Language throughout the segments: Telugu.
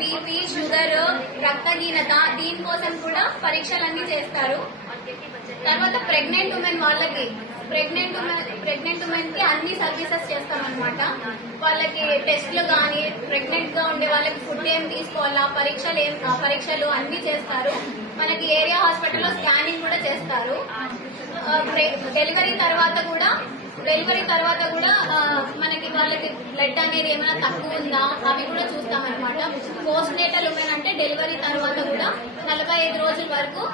బీపీ షుగర్ రక్తహీనత దీనికోసం కూడా పరీక్షలన్నీ చేస్తారు. తర్వాత ప్రెగ్నెంట్ ఉమెన్ వాళ్ళకి ప్రెగ్నెంట్ ఉమెన్ ప్రెగ్నెంట్ ఉమెన్కి అన్ని సర్వీసెస్ చేస్తామన్నమాట. వాళ్ళకి టెస్ట్లు కానీ ప్రెగ్నెంట్ వాళ్ళకి ఫుడ్ ఏం తీసుకోవాలా పరీక్షలు ఏం పరీక్షలు అన్ని చేస్తారు. మనకి ఏరియా హాస్పిటల్లో స్కానింగ్ కూడా చేస్తారు. డెలివరీ తర్వాత కూడా డెలివరీ తర్వాత కూడా మనకి వాళ్ళకి బ్లడ్ అనేది ఏమైనా తక్కువ ఉందా అవి కూడా చూస్తామన్నమాట. పోస్ట్ నేటల్ ఉమెన్ అంటే డెలివరీ తర్వాత కూడా నలభై ఐదు రోజుల వరకు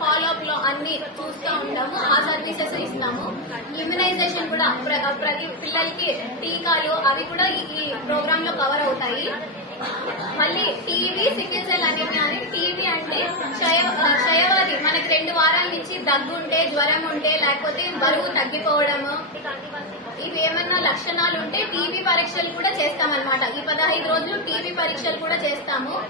ఫాలోఅప్లో అన్ని చూస్తూ ఉంటాము ఆ సర్వీసెస్ ఇస్తాము. ఇమ్యునైజేషన్ కూడా ప్ర- ప్రతి పిల్లలకి టీకాలు అవి కూడా ఈ- ప్రోగ్రామ్లో కవర్ అవుతాయి. మళ్ళీ టీవీ సికిల్ సెల్ అనేవి అని టీవీ అంటే క్షయవాది మనకి రెండు వారాల నుంచి దగ్గు ఉంటే జ్వరం ఉంటే లేకపోతే బరువు తగ్గిపోవడము. ఇవి ఏమన్నా లక్షణాలు ఉంటే టీవీ పరీక్షలు కూడా చేస్తామన్నమాట. ఈ పదహైదు రోజులు టీవీ పరీక్షలు కూడా చేస్తాము.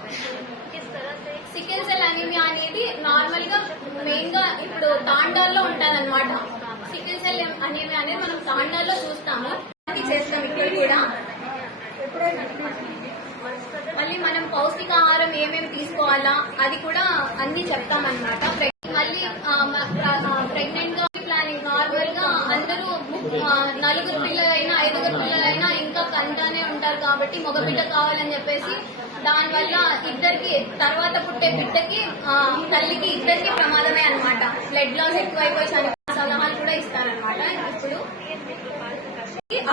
సికిల్ సెల్ అనీమియా అనేది నార్మల్గా మెయిన్గా ఇప్పుడు తాండాల్లో ఉంటదన్నమాట. సికిల్ సెల్ అనీమియా అనేది మనం తాండాల్లో చూస్తాము. అది చేస్తాం ఇక్కడ కూడా. మళ్ళీ మనం పౌష్టికాహారం ఏమేమి తీసుకోవాలా అది కూడా అన్ని చెప్తామన్నమాట. మళ్ళీ ప్రెగ్నెంట్గా ప్లానింగ్ నార్మల్గా అందరూ నలుగురు పిల్లలైనా ఐదుగురు పిల్లలైనా అంటానే ఉంటారు కాబట్టి మగబిడ్డ కావాలని చెప్పేసి దానివల్ల ఇద్దరికి తర్వాత పుట్టే బిడ్డకి తల్లికి ఇద్దరికి ప్రమాదమే అనమాట బ్లడ్ లాస్ ఎక్కువైపోయి సలహాలు కూడా ఇస్తారనమాట ఇప్పుడు.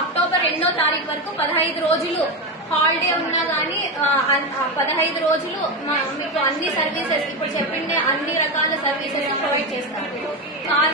అక్టోబర్ రెండో తారీఖు వరకు పదహైదు రోజులు హాలిడే ఉన్నా గానీ పదహైదు రోజులు మీకు అన్ని సర్వీసెస్ ఇప్పుడు చెప్పిండే అన్ని రకాల సర్వీసెస్ ప్రొవైడ్ చేస్తాం